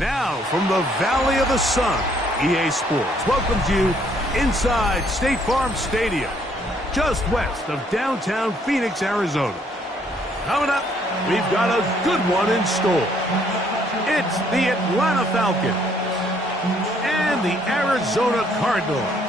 Now, from the Valley of the Sun, EA Sports welcomes you inside State Farm Stadium, just west of downtown Phoenix, Arizona. Coming up, we've got a good one in store. It's the Atlanta Falcons and the Arizona Cardinals.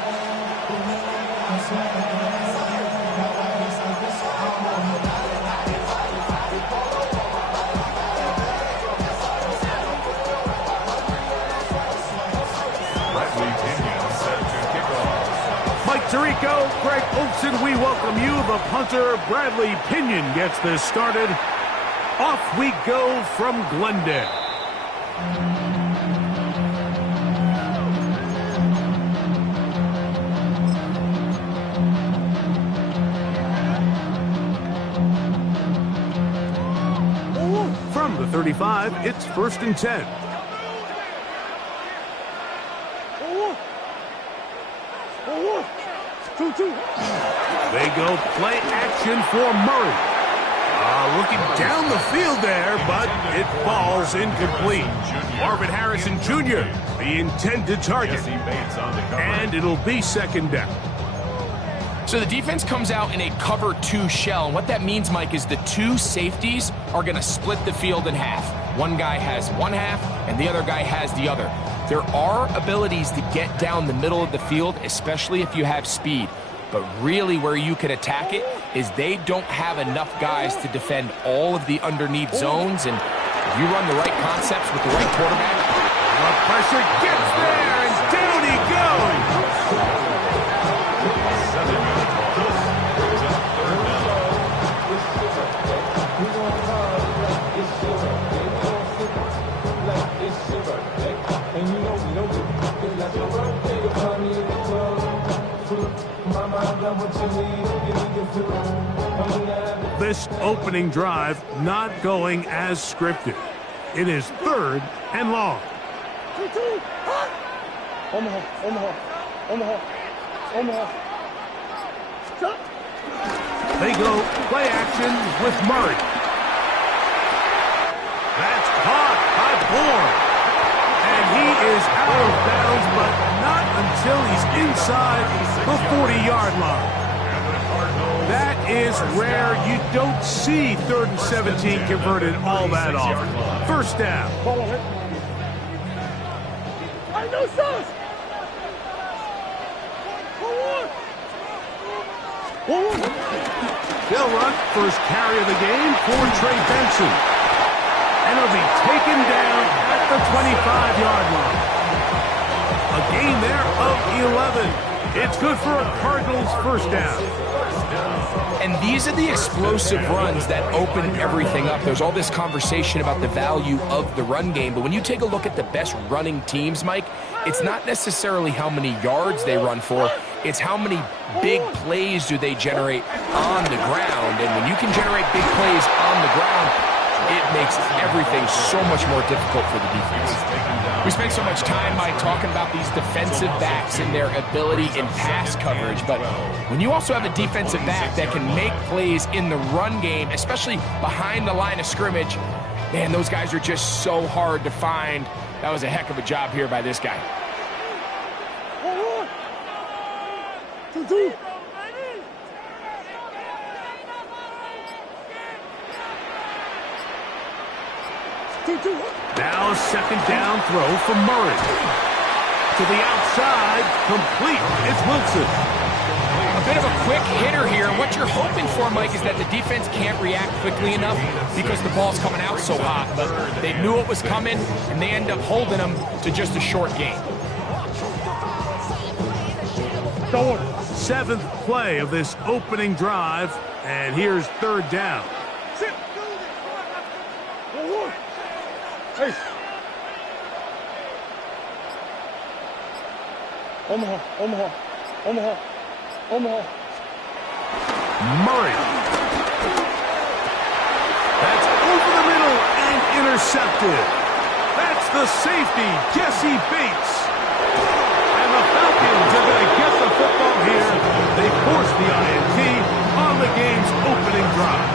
Mike Tirico, Greg Olson, we welcome you. The punter, Bradley Pinion, gets this started. Off we go from Glendale. From the 35, it's 1st and 10. They go play action for Murray. Looking down the field there, but it falls incomplete. Marvin Harrison Jr., the intended target. And it'll be 2nd down. So the defense comes out in a cover 2 shell. And what that means, Mike, is the 2 safeties are going to split the field in half. One guy has one half, and the other guy has the other. There are abilities to get down the middle of the field, especially if you have speed. But really where you can attack it is they don't have enough guys to defend all of the underneath zones. And if you run the right concepts with the right quarterback, the pressure gets there, and down he goes. This opening drive not going as scripted. It is 3rd and long. They go play action with Murray. That's caught by Bourne. And he is out of bounds, but not until he's inside the 40-yard line. That is rare. You don't see 3rd and 17 converted all that often. 1st down. They'll run first carry of the game for Trey Benson. And he'll be taken down at the 25-yard line. A gain there of 11. It's good for a Cardinals 1st down. And these are the explosive runs that open everything up. There's all this conversation about the value of the run game, but when you take a look at the best running teams, Mike, it's not necessarily how many yards they run for, it's how many big plays do they generate on the ground. And when you can generate big plays on the ground, it makes everything so much more difficult for the defense. We spend so much time, Mike, talking about these defensive backs and their ability in pass coverage, but when you also have a defensive back that can make plays in the run game, especially behind the line of scrimmage, man, those guys are just so hard to find. That was a heck of a job here by this guy. Now 2nd down throw from Murray. To the outside, complete. It's Wilson. A bit of a quick hitter here. What you're hoping for, Mike, is that the defense can't react quickly enough because the ball's coming out so hot. But they knew it was coming, and they end up holding them to just a short game. 7th play of this opening drive, and here's 3rd down. Murray. That's over the middle and intercepted. That's the safety, Jesse Bates. And the Falcons are going to get the football here. They force the INT on the game's opening drive.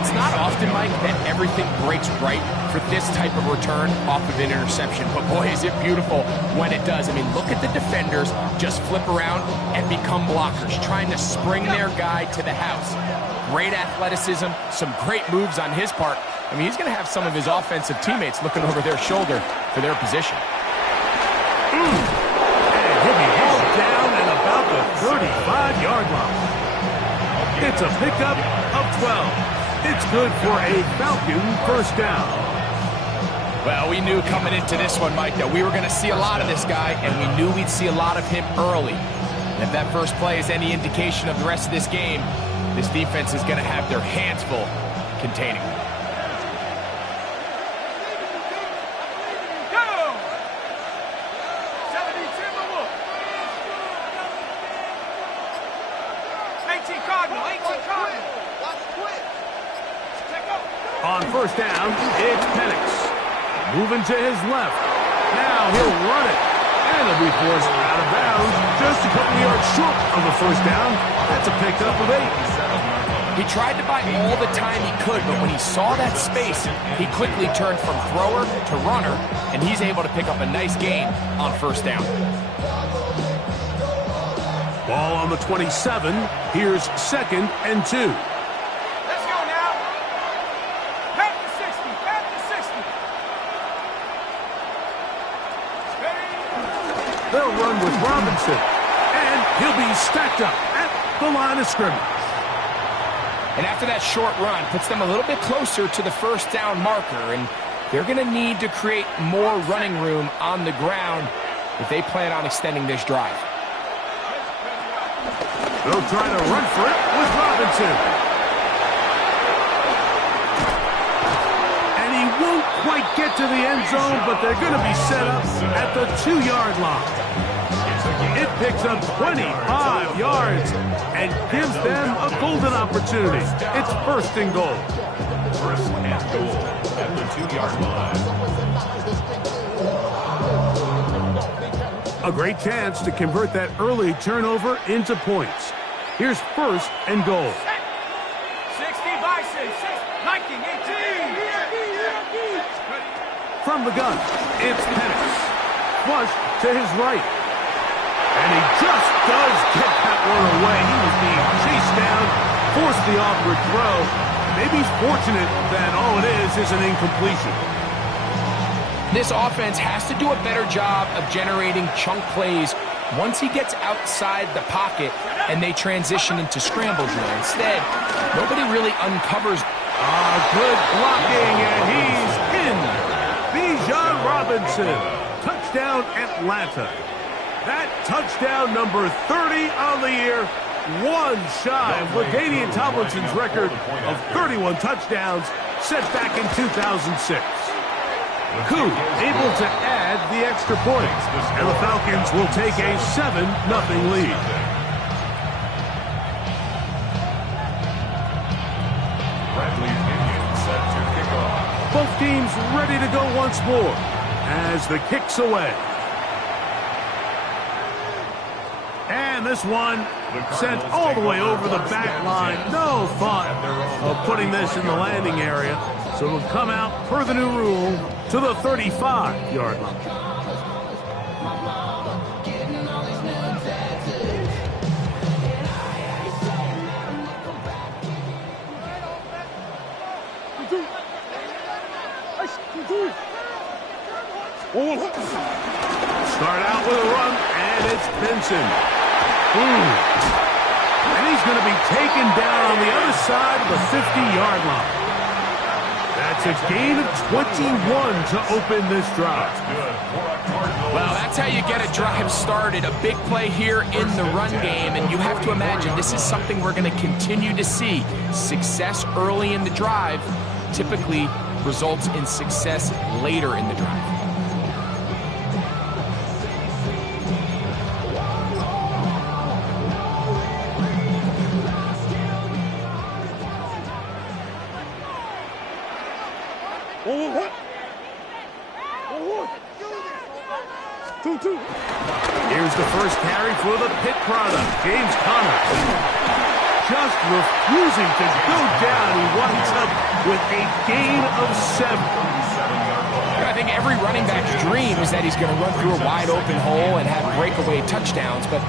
It's not often, Mike, that everything breaks right for this type of return off of an interception. But boy, is it beautiful when it does. I mean, look at the defenders just flip around and become blockers, trying to spring their guy to the house. Great athleticism, some great moves on his part. I mean, he's going to have some of his offensive teammates looking over their shoulder for their position. And he'll be hauled down at about the 35-yard line. It's a pickup of 12. It's good for a Falcon first down. Well, we knew coming into this one, Mike, that we were going to see a lot of this guy, and we knew we'd see a lot of him early. And if that first play is any indication of the rest of this game, this defense is going to have their hands full containing him. On first down, it's Penix. Moving to his left. Now he'll run it. And he'll be forced out of bounds. Just a couple yards short of the first down. That's a pickup of 8. He tried to buy all the time he could, but when he saw that space, he quickly turned from thrower to runner, and he's able to pick up a nice gain on first down. Ball on the 27. Here's 2nd and 2. They'll run with Robinson, and he'll be stacked up at the line of scrimmage. And after that short run, puts them a little bit closer to the first down marker, and they're going to need to create more running room on the ground if they plan on extending this drive. They'll try to run for it with Robinson. And he won't quite get to the end zone, but they're going to be set up at the 2-yard line. It picks up 25 yards and gives them a golden opportunity. It's 1st and goal. 1st and goal at the 2-yard line. A great chance to convert that early turnover into points. Here's 1st and goal. 60 Bison, 19, 18. From the gun, it's Penix. Flush to his right. And he just does get that one away. He was being chased down, forced the awkward throw. Maybe he's fortunate that all it is an incompletion. This offense has to do a better job of generating chunk plays once he gets outside the pocket and they transition into scramble drill. Instead, nobody really uncovers. Good blocking, and he's in. Bijan Robinson. Touchdown, Atlanta. That touchdown number 30 on the year, one shy of LaDainian Tomlinson's record of 31 touchdowns set back in 2006. Koo able to add the extra point, and the Falcons will take a 7-0 lead. Both teams ready to go once more as the kick's away. And this one sent all the way over the back line. No thought of putting this in the landing area. So it'll come out, per the new rule, to the 35-yard line. Start out with a run, and it's Benson. And he's going to be taken down on the other side of the 50-yard line. That's a gain of 21 to open this drive. Well, that's how you get a drive started. A big play here in the run game, and you have to imagine this is something we're going to continue to see. Success early in the drive typically results in success later in the drive. Here's the first carry for the Pitt product, James Conner. just refusing to go down. He winds up with a gain of 7. I think every running back's dream is that he's going to run through a wide open hole and have breakaway touchdowns, but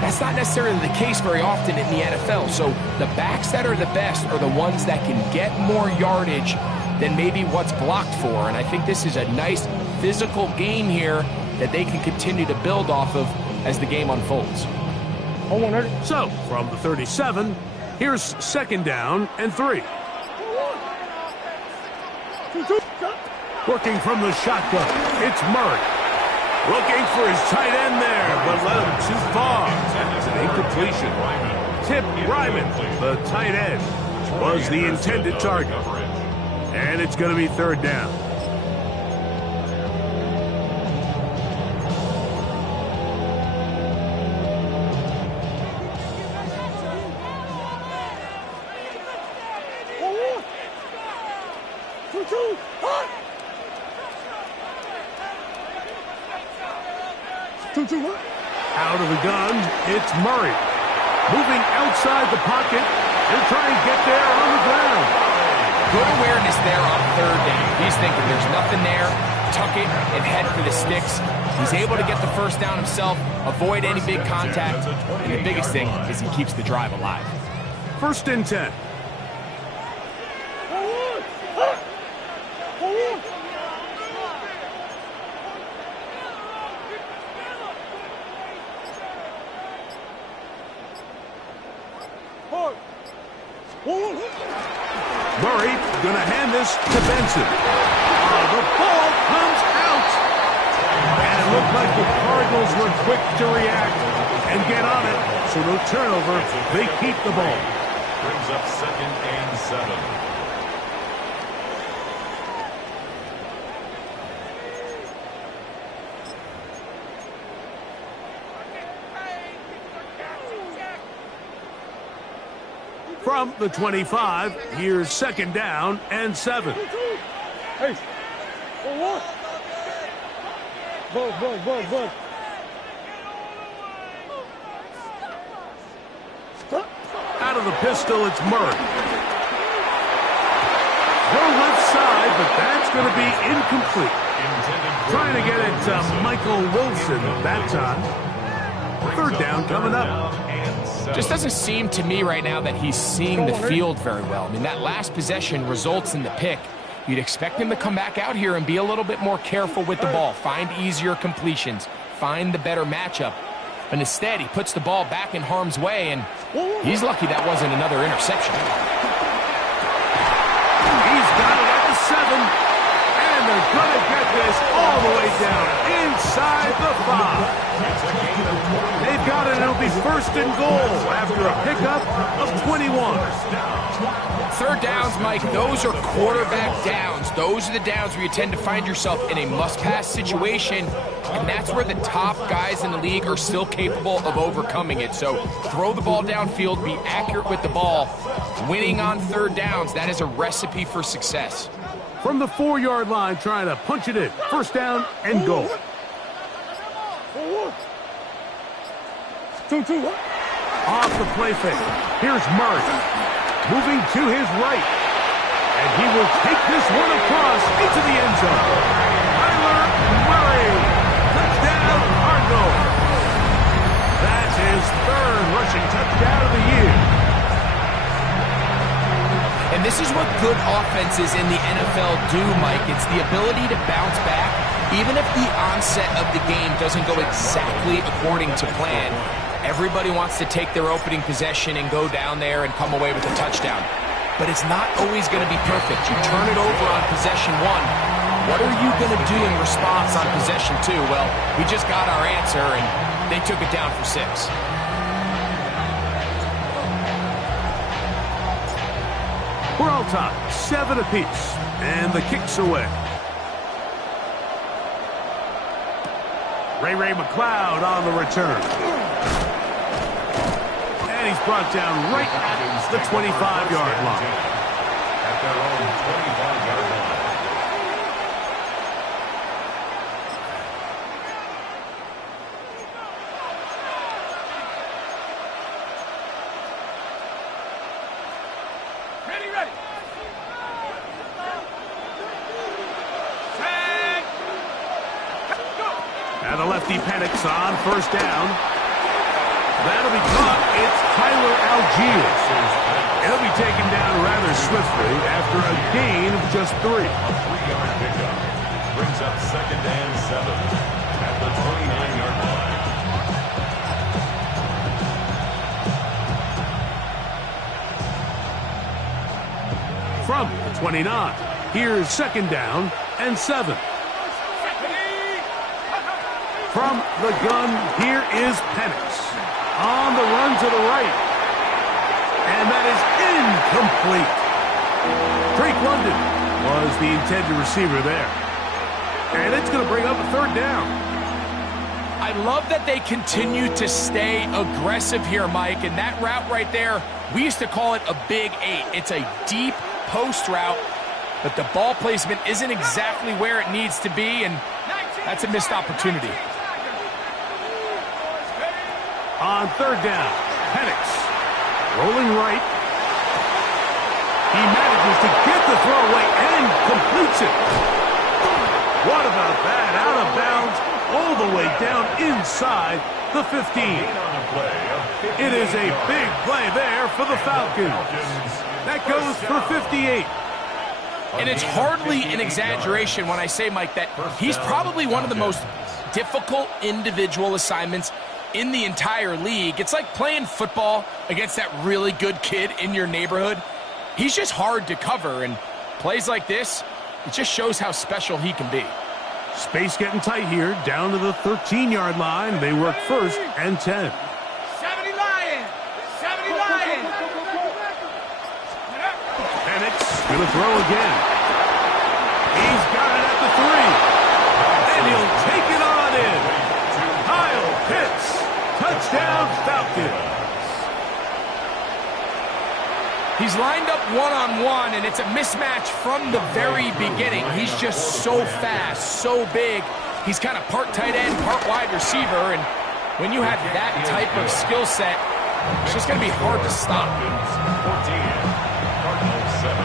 that's not necessarily the case very often in the NFL. So the backs that are the best are the ones that can get more yardage than maybe what's blocked for. And I think this is a nice physical game here that they can continue to build off of as the game unfolds. So, from the 37, here's 2nd down and 3. Working from the shotgun, it's Murray. Looking for his tight end there, but led him too far. It's an incompletion. Tip Ryman, the tight end, was the intended target. And it's going to be 3rd down. Out of the gun, it's Murray. Moving outside the pocket. He'll try and get there on the ground. Good awareness there on 3rd down. He's thinking there's nothing there. Tuck it and head for the sticks. He's able to get the 1st down himself, avoid any big contact, and the biggest thing is he keeps the drive alive. 1st and 10. Murray going to hand this to Benson. The ball comes out. And it looked like the Cardinals were quick to react and get on it. So no turnover. They keep the ball. Brings up 2nd and 7. From the 25, here's 2nd down and 7. Hey, bug. Out of the pistol, it's Murray. Go left side, but that's going to be incomplete. Trying to get it to Michael Wilson that time. 3rd down coming up. Just doesn't seem to me right now that he's seeing the field very well. I mean, that last possession results in the pick. You'd expect him to come back out here and be a little bit more careful with the ball, find easier completions, find the better matchup. But instead, he puts the ball back in harm's way, and he's lucky that wasn't another interception. He's got it at the 7, and they're going to get this all the way down inside the 5. They've got it, and it'll be 1st and goal after a pickup of 21. 3rd downs, Mike, those are quarterback downs. Those are the downs where you tend to find yourself in a must-pass situation, and that's where the top guys in the league are still capable of overcoming it. So throw the ball downfield, be accurate with the ball. Winning on 3rd downs, that is a recipe for success. From the 4-yard line, trying to punch it in. 1st down and goal. Off the play fake. Here's Murray. Moving to his right. And he will take this one across into the end zone. Kyler Murray. Touchdown, Cardinals. That's his 3rd rushing touchdown of the year. And this is what good offenses in the NFL do, Mike. It's the ability to bounce back, even if the onset of the game doesn't go exactly according to plan. Everybody wants to take their opening possession and go down there and come away with a touchdown. But it's not always going to be perfect. You turn it over on possession 1. What are you going to do in response on possession 2? Well, we just got our answer, and they took it down for 6. We're all tied, 7 apiece, and the kick's away. Ray McLeod on the return. And he's brought down right at the 25-yard line. At their own 25-yard line. ready. Set. Go. And the lefty Penix on first down. That'll be caught. It's Tyler Algier. He'll be taken down rather swiftly after a gain of just 3. A 3-yard pickup. Brings up 2nd and 7 at the 29-yard line. From the 29, here's 2nd down and 7. From the gun, here is Penix. On the run to the right. And that is incomplete. Drake London was the intended receiver there. And it's going to bring up a 3rd down. I love that they continue to stay aggressive here, Mike, and that route right there, we used to call it a big 8. It's a deep post route, but the ball placement isn't exactly where it needs to be, and that's a missed opportunity. On 3rd down, Penix rolling right. He manages to get the throw away and completes it. What about that? Out of bounds, all the way down inside the 15. It is a big play there for the Falcons. That goes for 58. And it's hardly an exaggeration when I say, Mike, that he's probably one of the most difficult individual assignments in the entire league. It's like playing football against that really good kid in your neighborhood. He's just hard to cover, and plays like this, it just shows how special he can be. Space getting tight here, down to the 13-yard line. They work 1st and 10. 70 Lions. 70 Lions. Penix going to throw again. He's got it at the 3. And he'll take it on in. Kyle Pitts. Touchdown Falcons. He's lined up one-on-one, and it's a mismatch from the very beginning. He's just so fast, so big. He's kind of part tight end, part wide receiver, and when you have that type of skill set, it's just going to be hard to stop. 14, Cardinals 7.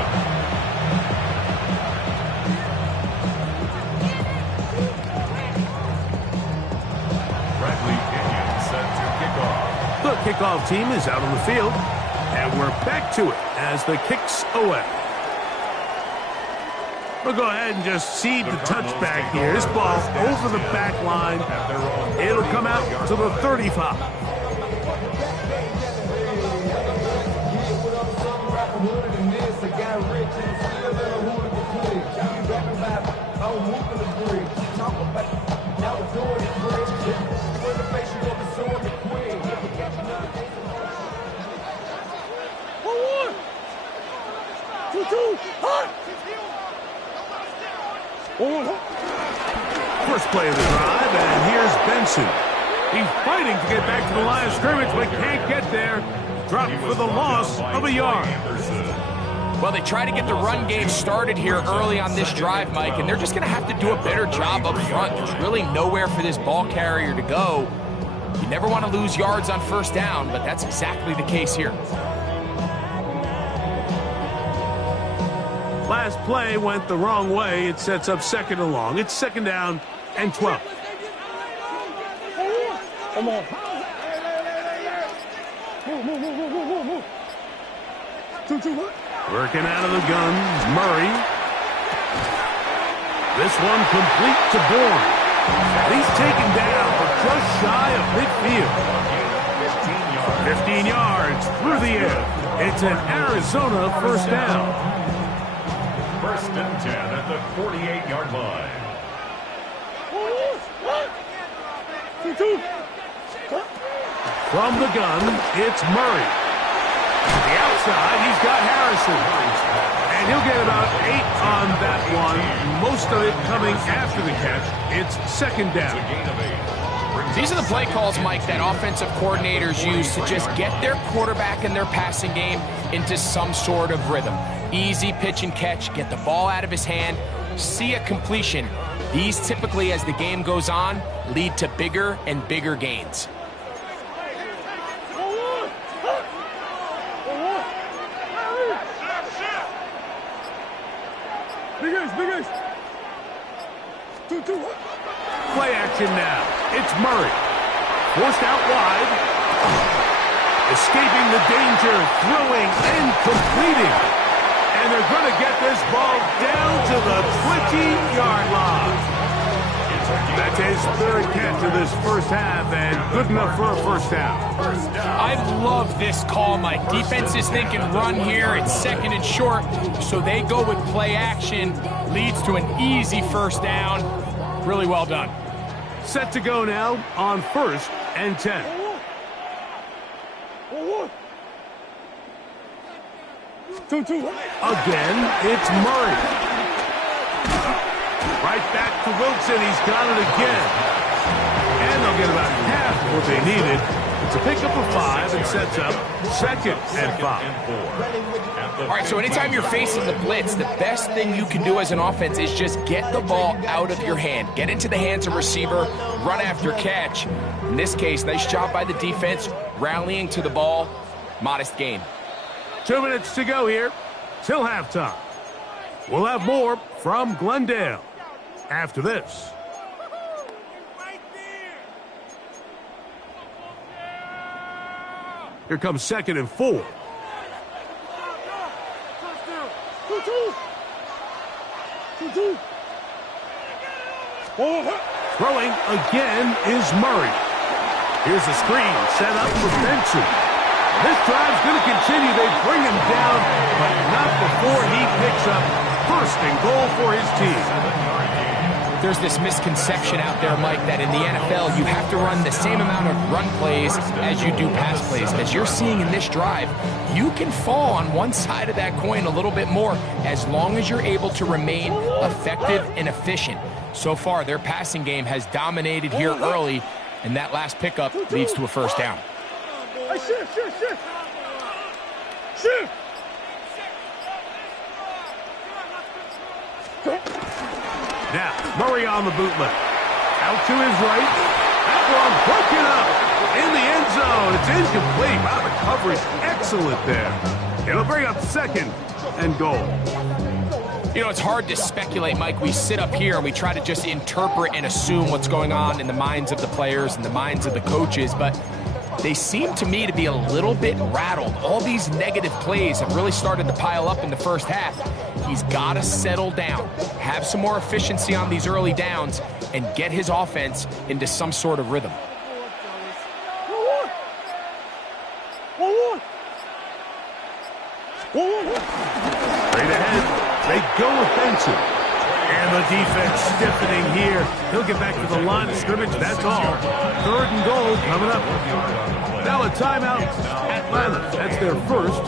Bradley Pinion set to kick off. The kickoff team is out on the field, and we're back to it as the kicks away. We'll go ahead and just seed the touchback here. This ball over the back line. It'll come out to the 35. First play of the drive, and here's Benson. He's fighting to get back to the line of scrimmage, but can't get there. Dropped for the loss of a yard. Well, they try to get the run game started here early on this drive, Mike, and they're just going to have to do a better job up front. There's really nowhere for this ball carrier to go. You never want to lose yards on first down, but that's exactly the case here. Last play went the wrong way. It sets up 2nd and long. It's 2nd down and 12. Come on. Move. 2-2. Working out of the gun, Murray. This one complete to Bourne. And he's taken down for just shy of midfield. 15 yards through the air. It's an Arizona first down. 1st and 10 at the 48-yard line. From the gun, it's Murray. To the outside, he's got Harrison. And he'll get about 8 on that one. Most of it coming after the catch. It's 2nd down. These are the play calls, Mike, that offensive coordinators use to just get their quarterback and their passing game into some sort of rhythm. Easy pitch and catch, get the ball out of his hand, see a completion. These typically, as the game goes on, lead to bigger and bigger gains. Big Ace. 2, 2. Play action now. It's Murray. Forced out wide. Escaping the danger, throwing and completing. And they're going to get this ball down to the 20-yard line. That's his third catch of this first half, and good enough for a first down. I love this call, Mike. Defense is thinking run here. It's second and short, so they go with play action. Leads to an easy first down. Really well done. Set to go now on 1st and 10. 2, 2. Again, it's Murray. Right back to Wilson. He's got it again. And they'll get about half what they needed. It's a pickup of 5 and sets up 2nd and 5. All right, so anytime you're facing the blitz, the best thing you can do as an offense is just get the ball out of your hand. Get into the hands of receiver, run after catch. In this case, nice job by the defense, rallying to the ball. Modest gain. 2 minutes to go here till halftime. We'll have more from Glendale after this. Here comes 2nd and 4. 2, 2. 2, 2. Throwing again is Murray. Here's the screen set up for Benson. This drive's going to continue. They bring him down, but not before he picks up 1st and goal for his team. There's this misconception out there, Mike, that in the NFL you have to run the same amount of run plays as you do pass plays. As you're seeing in this drive, you can fall on one side of that coin a little bit more as long as you're able to remain effective and efficient. So far, their passing game has dominated here early, and that last pickup leads to a first down. Hey, shift. Now, Murray on the bootleg. Out to his right. That one broken up in the end zone. It's incomplete. Wow, the coverage excellent there. It'll bring up 2nd and goal. You know, it's hard to speculate, Mike. We sit up here and we try to just interpret and assume what's going on in the minds of the players and the minds of the coaches, but they seem to me to be a little bit rattled. All these negative plays have really started to pile up in the first half. He's got to settle down, have some more efficiency on these early downs, and get his offense into some sort of rhythm. Straight ahead, they go with Benson. And the defense stiffening here. He'll get back to the line of scrimmage, that's all. 3rd and goal coming up. Now a timeout, Atlanta. That's their first.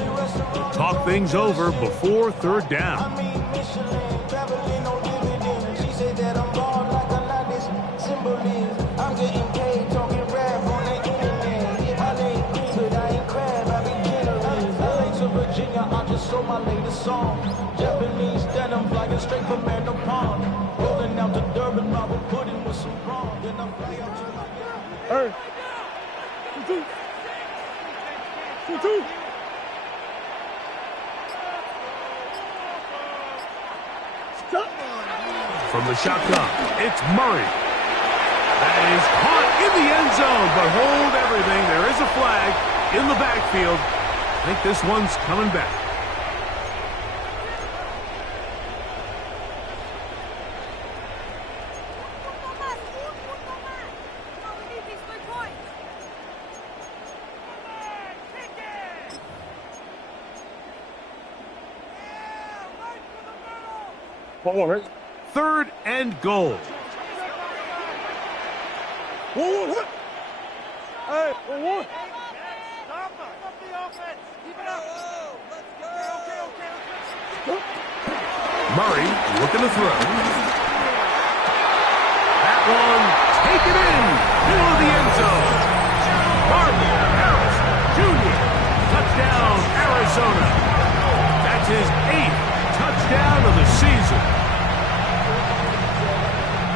Talk things over before 3rd down. So my latest song, Japanese denim flying straight from Random Pond, rolling out to Durban, Robert pudding with some prawn. Then I fly out to my Hey. 2, 2. Stop. From the shotgun, it's Murray. That is caught in the end zone, but hold everything. There is a flag in the backfield. I think this one's coming back. One, right? 3rd and goal. One. Hey, one. Stop the offense. Keep it up. Let's go. Okay. Murray looking to throw. That one taken in, middle of the end zone. Marvin Harris Jr. Touchdown, Arizona. That's his 8th touchdown of the season.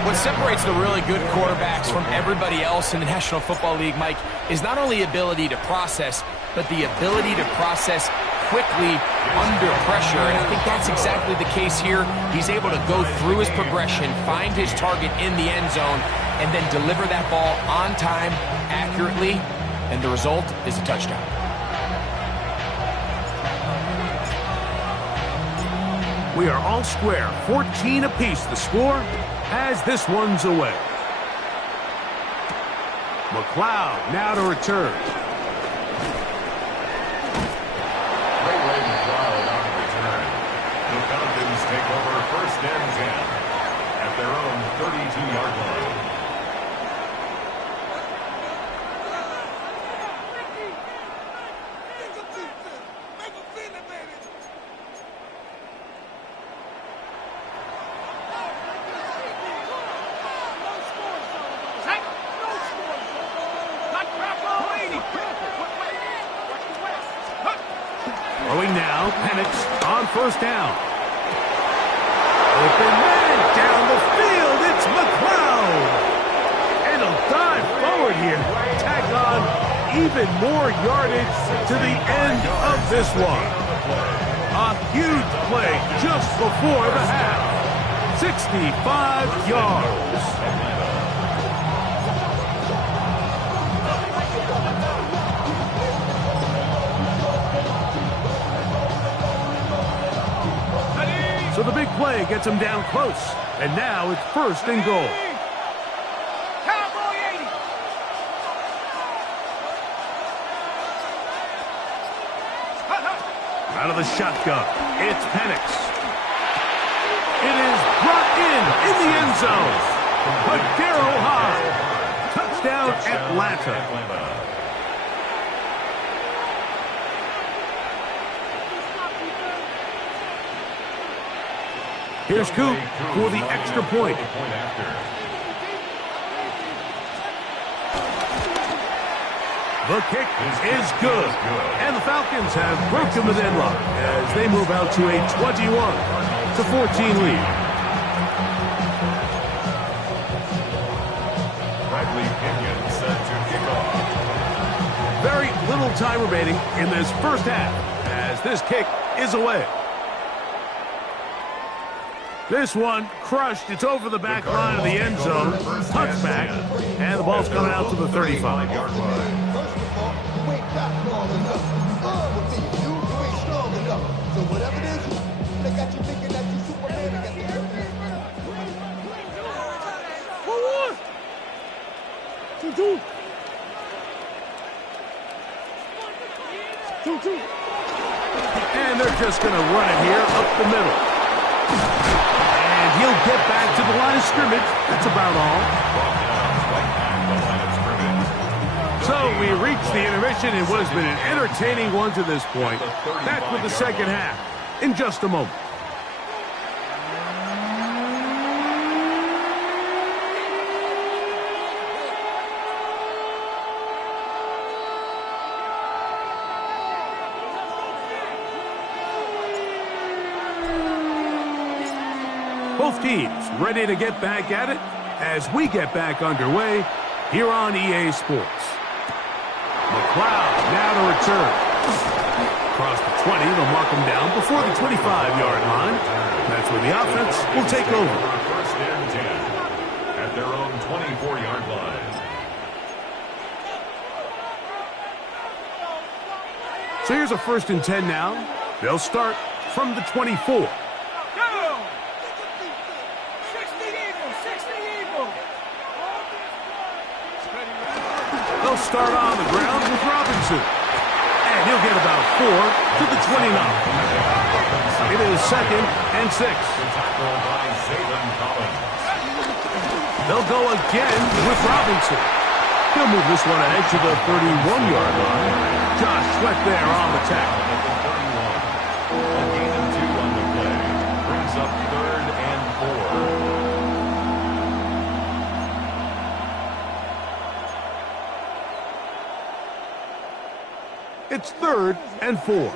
What separates the really good quarterbacks from everybody else in the National Football League, Mike, is not only ability to process, but the ability to process quickly under pressure, and I think that's exactly the case here. He's able to go through his progression, find his target in the end zone, and then deliver that ball on time, accurately, and the result is a touchdown. We are all square, 14 apiece the score as this one's away. McLeod now to return. Ray McLeod on the return. The Falcons take over 1st and 10 at their own 32-yard line. Throwing now, Penix on 1st down. Open man down the field, it's McLeod. And he'll dive forward here. Tag on even more yardage to the end of this one. A huge play just before the half. 65 yards. So the big play gets him down close. And now it's 1st and goal. Cowboy 80. Out of the shotgun, it's Penix. It is brought in the end zone. Padero high. Touchdown, Atlanta. Here's Coop for the extra point. The kick is good. And the Falcons have broken the deadlock as they move out to a 21-14 lead. Bradley Pinion set to kick off. Very little time remaining in this first half as this kick is away. This one crushed. It's over the back line of the end zone. Touchback. And the ball's coming out to the 35-yard line. First of all, you ain't got long enough. With me, you ain't strong enough. So whatever it is, they got you thinking that you Superman against the 2-2. And they're just going to run it here up the middle. And he'll get back to the line of scrimmage. That's about all. So we reached the intermission. It has been an entertaining one to this point. Back with the second half in just a moment. Both teams ready to get back at it as we get back underway here on EA Sports. McLeod now to return. Across the 20, they'll mark him down before the 25-yard line. That's where the offense will take over. 1st and 10 at their own 24-yard line. So here's a 1st and 10 now. They'll start from the 24. They'll start on the ground with Robinson. And he'll get about 4 to the 29. It is 2nd and 6. They'll go again with Robinson. He'll move this one ahead to the 31-yard line. Josh Sweat there on the tackle. A gain of 2 on the play. Brings up 3rd and 4. It's 3rd and 4.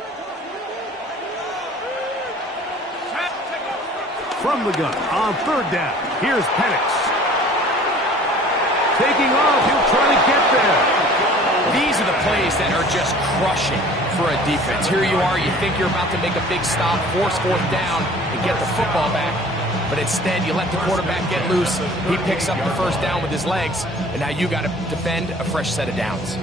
From the gun on 3rd down, here's Penix. taking off. He'll try to get there. These are the plays that are just crushing for a defense. Here you are, you think you're about to make a big stop, force fourth down, and get the football back. But instead, you let the quarterback get loose. He picks up the first down with his legs, and now you got to defend a fresh set of downs.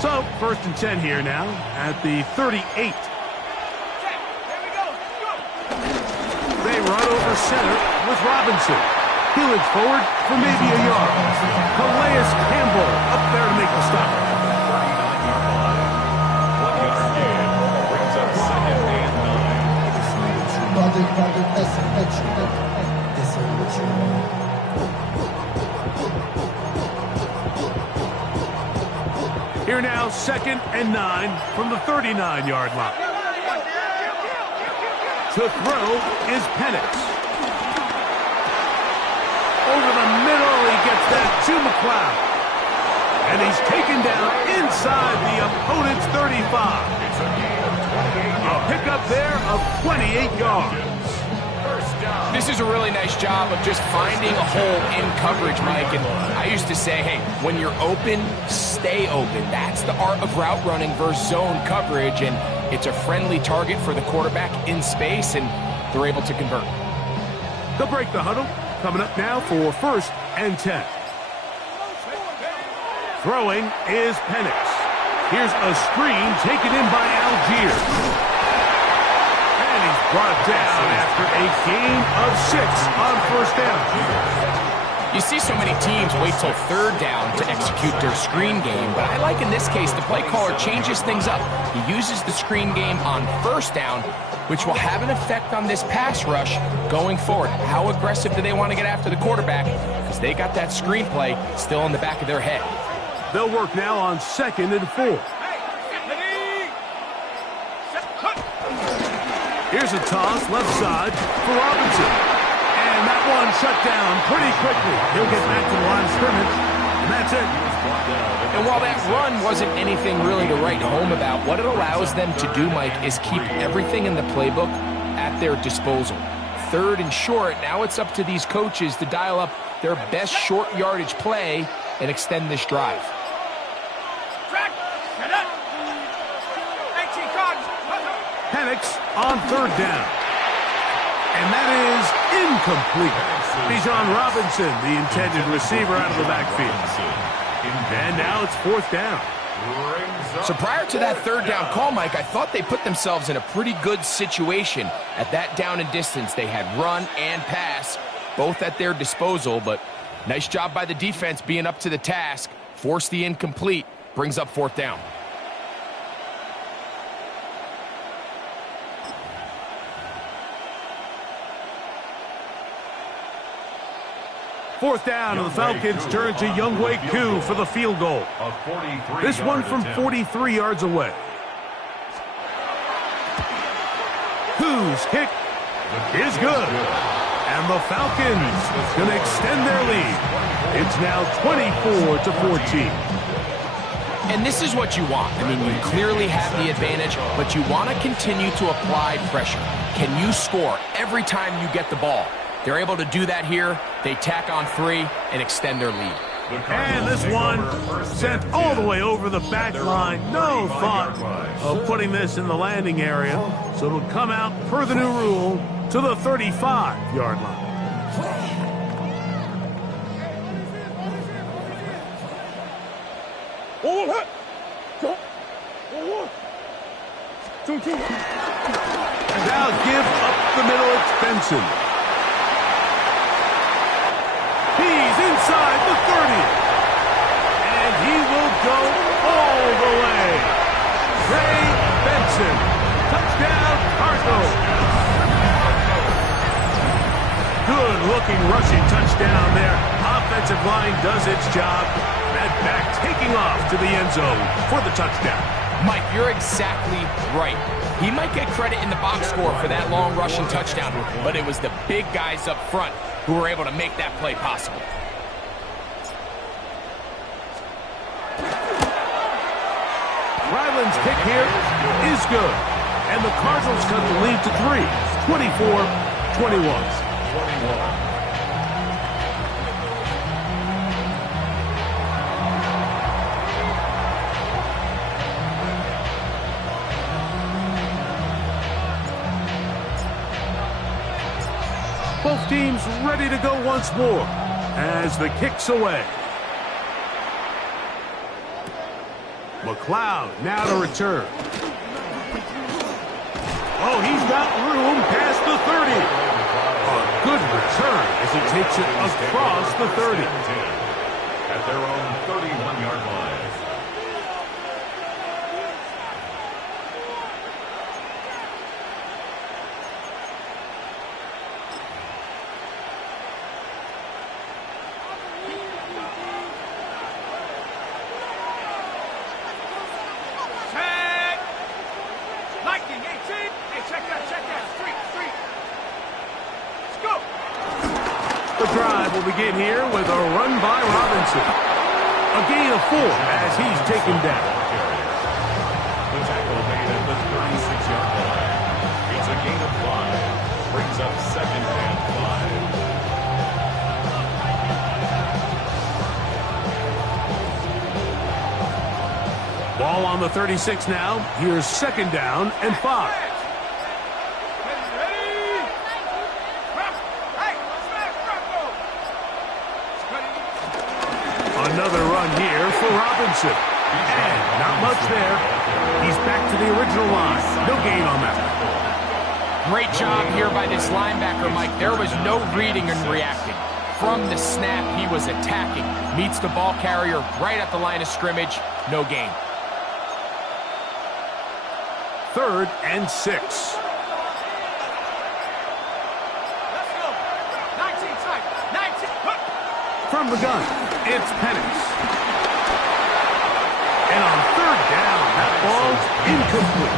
So, 1st and 10 here now at the 38. They run over center with Robinson. He looks forward for maybe a yard. Calais Campbell up there to make the stop. 1-yard gain brings up 2nd and 9. Here now, 2nd and 9 from the 39-yard line. To throw is Penix. Over the middle, he gets that to McLeod. And he's taken down inside the opponent's 35. It's a gain of 28 A pickup there of 28 yards. This is a really nice job of just finding a hole in coverage, Mike. And I used to say, hey, when you're open, stay open. That's the art of route running versus zone coverage. And it's a friendly target for the quarterback in space, and they're able to convert. They'll break the huddle. Coming up now for 1st and 10. Throwing is Penix. Here's a screen taken in by Algier. And he's brought down after a gain of 6 on 1st down. You see so many teams wait till 3rd down to execute their screen game, but I like in this case the play caller changes things up. He uses the screen game on 1st down, which will have an effect on this pass rush going forward. How aggressive do they want to get after the quarterback? Because they got that screenplay still in the back of their head. They'll work now on 2nd and 4. Here's a toss left side for Robinson. And that one shut down pretty quickly. He'll get back to the line of scrimmage, and that's it. And while that run wasn't anything really to write home about, what it allows them to do, Mike, is keep everything in the playbook at their disposal. 3rd and short, now it's up to these coaches to dial up their best short yardage play and extend this drive. Penix on 3rd down. And that is incomplete. Bijan Robinson, the intended receiver, out of the backfield. And now it's 4th down. So prior to that 3rd down call, Mike, I thought they put themselves in a pretty good situation at that down and distance. They had run and pass, both at their disposal, but nice job by the defense being up to the task. Force the incomplete, brings up 4th down. Fourth down, and the Falcons turn to Younghoe Koo for the field goal. This one from 43 yards away. Koo's kick is good. And the Falcons going to extend their lead. It's now 24-14. And this is what you want. I mean, you clearly have the advantage, but you want to continue to apply pressure. Can you score every time you get the ball? They're able to do that here. They tack on 3 and extend their lead. And this one sent all the way over the back line. No thought of putting this in the landing area. So it'll come out per the new rule to the 35-yard line. Now give up the middle, it's Benson. He's inside the 30. And he will go all the way. Trey Benson. Touchdown, Cardinals. Good-looking rushing touchdown there. Offensive line does its job. That back taking off to the end zone for the touchdown. Mike, you're exactly right. He might get credit in the box score for that long rushing touchdown, but it was the big guys up front who were able to make that play possible. Ryland's kick here is good. And the Cardinals cut the lead to 3, 24-21. 21. Both teams ready to go once more as the kick's away. McLeod now to return. Oh, he's got room past the 30. A good return as he takes it across the 30. At their own 31-yard line. The drive will begin here with a run by Robinson. A gain of 4 as he's taken down. The tackle made at the 36-yard line. It's a gain of 5. Brings up 2nd and 5. Ball on the 36 now. Here's 2nd down and 5. Another run here for Robinson. And not much there. He's back to the original line. No gain on that. Great job here by this linebacker, Mike. There was no reading and reacting. From the snap, he was attacking. Meets the ball carrier right at the line of scrimmage. No gain. 3rd and 6. Let's go. 19 tight. 19. From the gun, it's Penix. And on 3rd down, that ball's incomplete.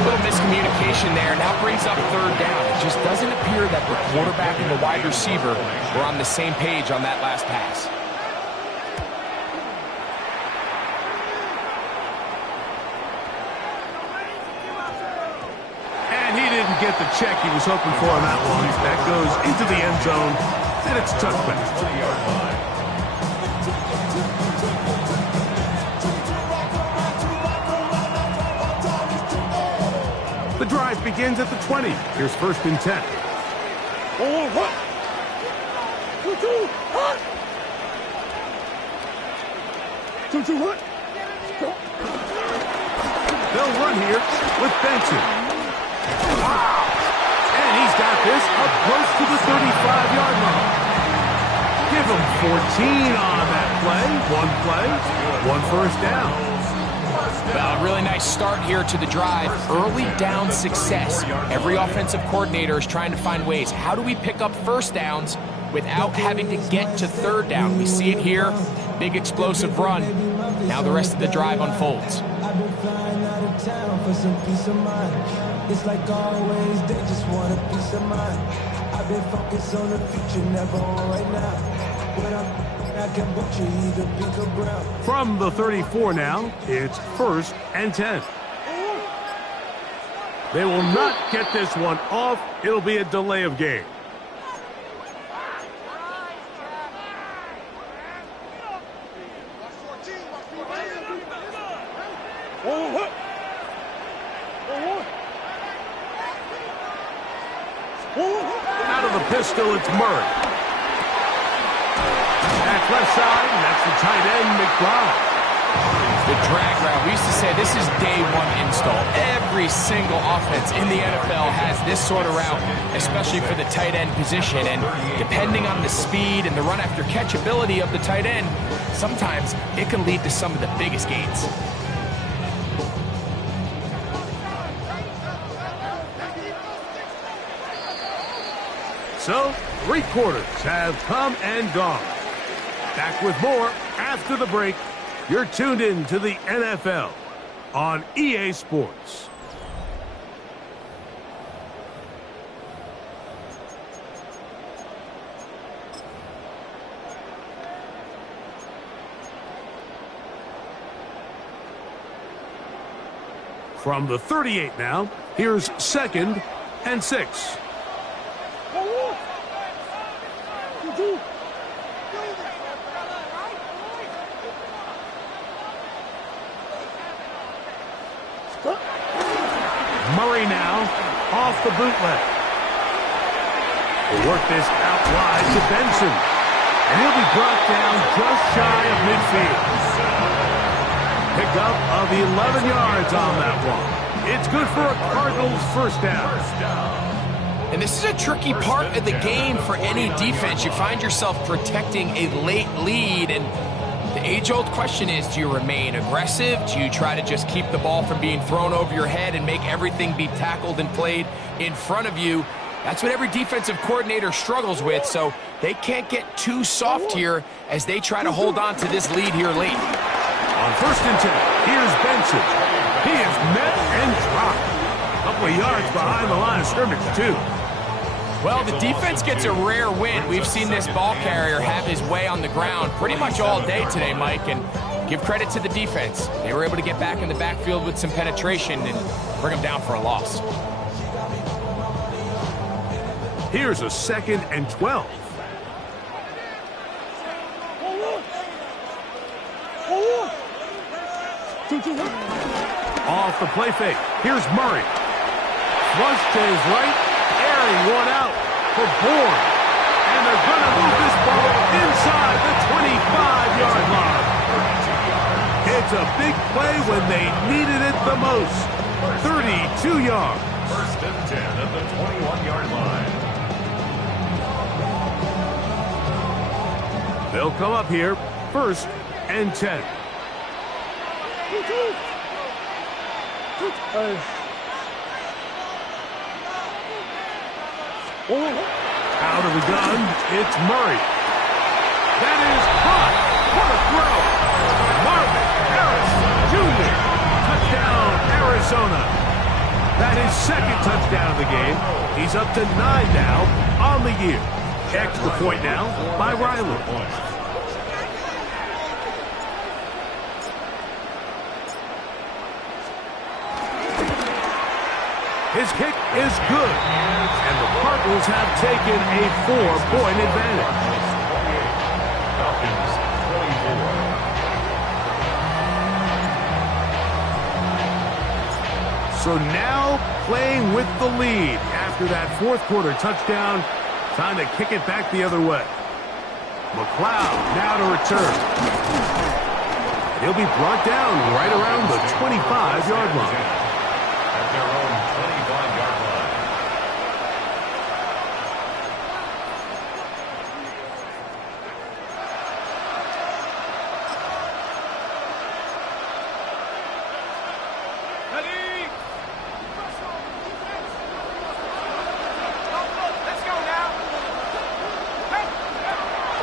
A little miscommunication there. Now brings up 3rd down. It just doesn't appear that the quarterback and the wide receiver were on the same page on that last pass. And he didn't get the check he was hoping for on that one. That goes into the end zone, and it's touchback. 20-yard line. The drive begins at the 20. Here's 1st and 10. Oh, what? 2-2, what? 2-2, what? They'll run here with Benson. Wow! And he's got this up close to the 35-yard line. Give him 14 on that play. 1 first down. Well, a really nice start here to the drive. Early down success. Every offensive coordinator is trying to find ways. How do we pick up 1st downs without having to get to 3rd down? We see it here. Big explosive run. Now the rest of the drive unfolds. I've been flying out of town for some peace of mind. It's like always, they just want a piece of mind. I've been focused on the future, never on right now. When I can butcher either pink or brown. From the 34 now, it's 1st and 10. They will not get this one off. It'll be a delay of game. Out of the pistol, it's Murray. Back left side, and that's the tight end, McBride. The drag route. We used to say this is day 1 install. Every single offense in the NFL has this sort of route, especially for the tight end position. And depending on the speed and the run after catch ability of the tight end, sometimes it can lead to some of the biggest gains. So, 3 quarters have come and gone. Back with more after the break. You're tuned in to the NFL on EA Sports. From the 38 now, here's 2nd and 6. 2-2. Murray now off the bootleg. Will work this out wide to Benson. And he'll be brought down just shy of midfield. Pickup of 11 yards on that one. It's good for a Cardinals first down. And this is a tricky part of the game for any defense. You find yourself protecting a late lead, and the age-old question is, do you remain aggressive? Do you try to just keep the ball from being thrown over your head and make everything be tackled and played in front of you? That's what every defensive coordinator struggles with, so they can't get too soft here as they try to hold on to this lead here late. On 1st and 10, here's Benson. He is met and dropped. A couple of yards behind the line of scrimmage, too. Well, the defense gets a rare win. We've seen this ball carrier have his way on the ground pretty much all day today, Mike, and give credit to the defense. They were able to get back in the backfield with some penetration and bring them down for a loss. Here's a 2nd and 12. Off the play fake. Here's Murray. Flush to his right. Airing one out for Bourne. And they're going to move this ball inside the 25-yard line. It's a big play when they needed it the most. 32 yards. 1st and 10 at the 21-yard line. They'll come up here, 1st and 10. Out of the gun, it's Murray. That is caught. What a throw. Marvin Harris Jr. Touchdown, Arizona. That is 2nd touchdown of the game. He's up to 9 now on the year. Extra point now by Riley. His kick is good, and the Cardinals have taken a 4-point advantage. Falcons 24. So now playing with the lead after that 4th quarter touchdown. Time to kick it back the other way. McLeod now to return. He'll be brought down right around the 25-yard line. At their own 25-yard line.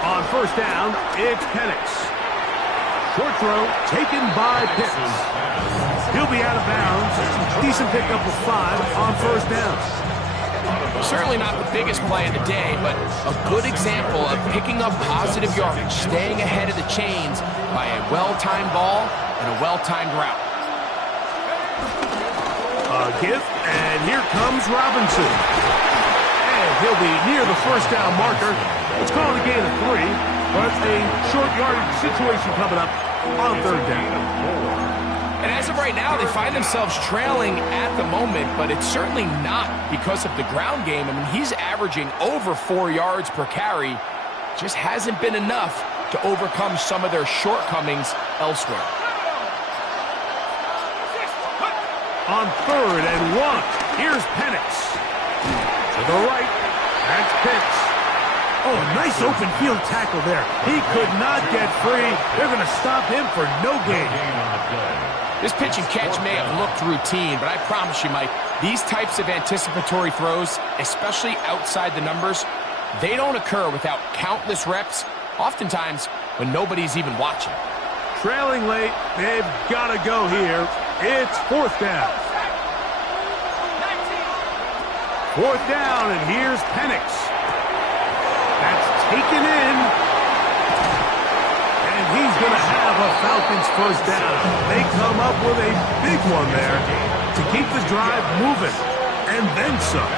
On 1st down, it's Penix. Short throw taken by Pitts. He'll be out of bounds. Decent pickup of 5 on 1st down. Certainly not the biggest play of the day, but a good example of picking up positive yardage, staying ahead of the chains by a well-timed ball and a well-timed route. A give, and here comes Robinson. And he'll be near the 1st down marker. It's called a gain of 3, but a short yardage situation coming up on 3rd down. And as of right now, they find themselves trailing at the moment, but it's certainly not because of the ground game. I mean, he's averaging over 4 yards per carry. Just hasn't been enough to overcome some of their shortcomings elsewhere. On 3rd and 1, here's Penix. To the right, that's Pitts. Oh, a nice open field tackle there. He could not get free. They're going to stop him for no gain. This pitch and catch may have looked routine, but I promise you, Mike, these types of anticipatory throws, especially outside the numbers, they don't occur without countless reps, oftentimes when nobody's even watching. Trailing late, they've got to go here. It's 4th down. 4th down, and here's Penix. That's taken in. And he's going to have a Falcons 1st down. They come up with a big one there to keep the drive moving. And then some.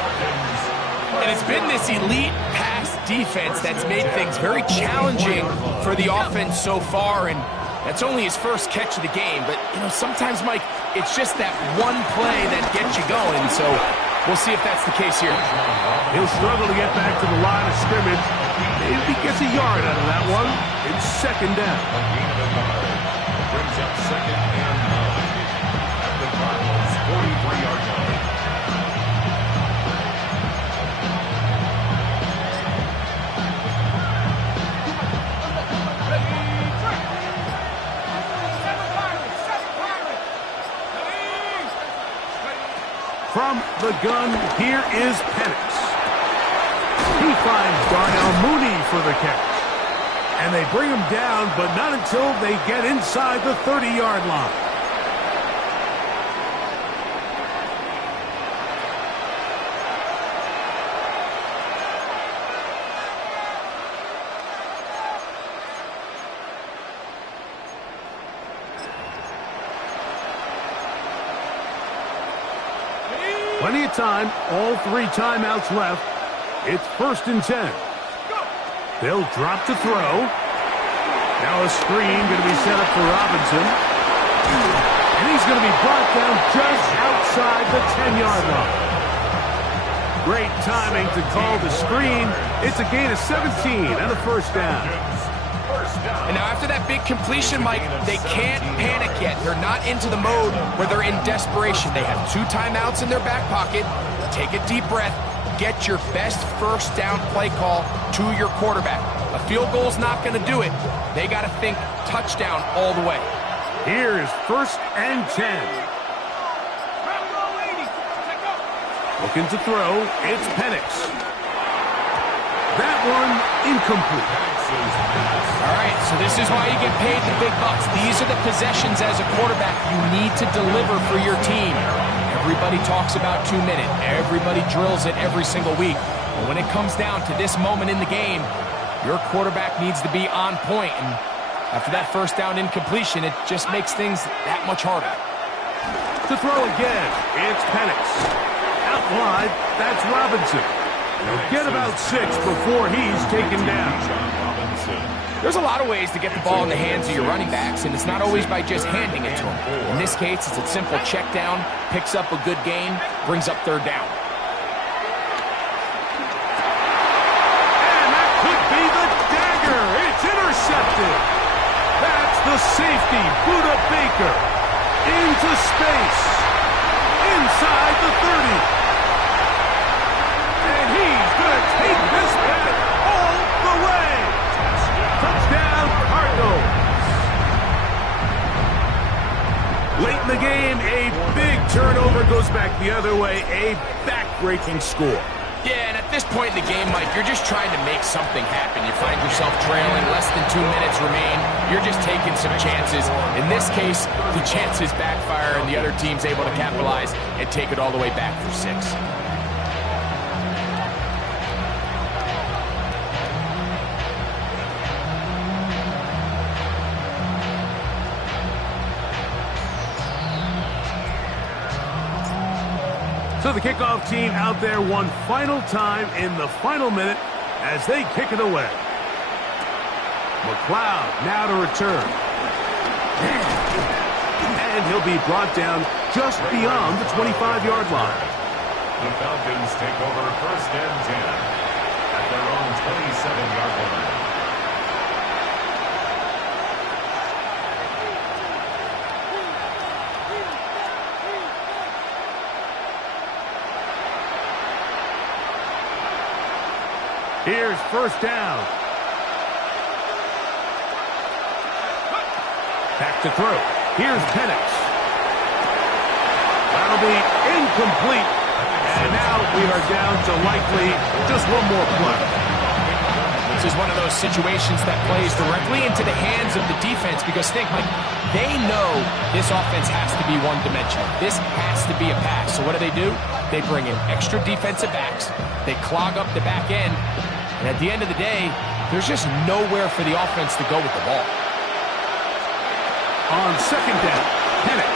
And it's been this elite pass defense that's made things very challenging for the offense so far, and that's only his first catch of the game. But, you know, sometimes, Mike, it's just that one play that gets you going, so we'll see if that's the case here. He'll struggle to get back to the line of scrimmage. Maybe he gets a yard out of that one. It's second down. Brings up second and 9 at the Cardinals' 43-yard line. From the gun, here is Penix. He finds Darnell Mooney for the catch. And they bring him down, but not until they get inside the 30-yard line. Plenty of time, all 3 timeouts left. It's 1st and 10. They'll drop to throw. Now a screen going to be set up for Robinson. And he's going to be brought down just outside the 10-yard line. Great timing to call the screen. It's a gain of 17 and a first down. And now after that big completion, Mike, they can't panic yet. They're not into the mode where they're in desperation. They have 2 timeouts in their back pocket. Take a deep breath. Get your best first down play call to your quarterback. A field goal's not going to do it. They got to think touchdown all the way. Here's 1st and 10. Looking to throw. It's Penix. That one incomplete. All right, so this is why you get paid the big bucks. These are the possessions as a quarterback you need to deliver for your team. Everybody talks about 2 minutes. Everybody drills it every single week. But when it comes down to this moment in the game, your quarterback needs to be on point. And after that first down incompletion, it just makes things that much harder. To throw again, it's Penix. Out wide, that's Robinson. He'll get about 6 before he's taken down. There's a lot of ways to get the ball in the hands of your running backs, and it's not always by just handing it to them. In this case, it's a simple check down, picks up a good gain, brings up 3rd down. And that could be the dagger. It's intercepted. That's the safety, Budda Baker. Into space. Inside the 30. And he's going to take this back all the way. Touchdown, Cardinals. Late in the game, a big turnover goes back the other way. A back-breaking score. Yeah, and at this point in the game, Mike, you're just trying to make something happen. You find yourself trailing, less than 2 minutes remain. You're just taking some chances. In this case, the chances backfire, and the other team's able to capitalize and take it all the way back for 6. So the kickoff team out there one final time in the final minute as they kick it away. McLeod now to return. And he'll be brought down just beyond the 25-yard line. The Falcons take over 1st and 10 at their own 27-yard line. Here's 1st down. Back to throw. Here's Penix. That'll be incomplete. And now we are down to likely just one more play. This is one of those situations that plays directly into the hands of the defense because think, Mike, they know this offense has to be one-dimensional. This has to be a pass. So what do? They bring in extra defensive backs. They clog up the back end. And at the end of the day, there's just nowhere for the offense to go with the ball. On 2nd down, Penix.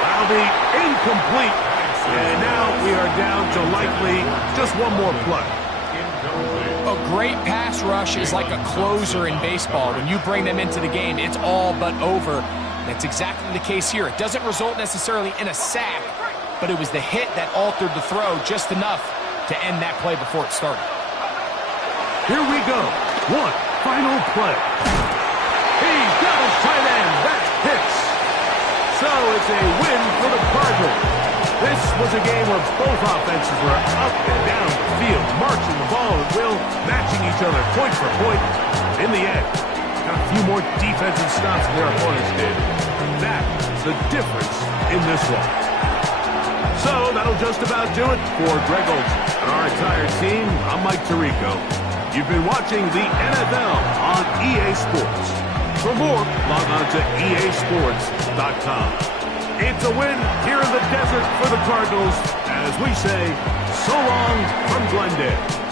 That'll be incomplete. And now we are down to likely just one more play. great pass rush is like a closer in baseball. When you bring them into the game, it's all but over. That's exactly the case here. It doesn't result necessarily in a sack, but it was the hit that altered the throw just enough to end that play before it started. Here we go. One final play. He's got his tight end. That's Pitts. So it's a win for the Cardinals. This was a game where both offenses were up and down the field, marching the ball at will, matching each other point for point. In the end, got a few more defensive stops than their opponents did. That's the difference in this one. So that'll just about do it for Greg Olsen and our entire team. I'm Mike Tirico. You've been watching the NFL on EA Sports. For more, log on to easports.com. It's a win here in the desert for the Cardinals as we say so long from Glendale.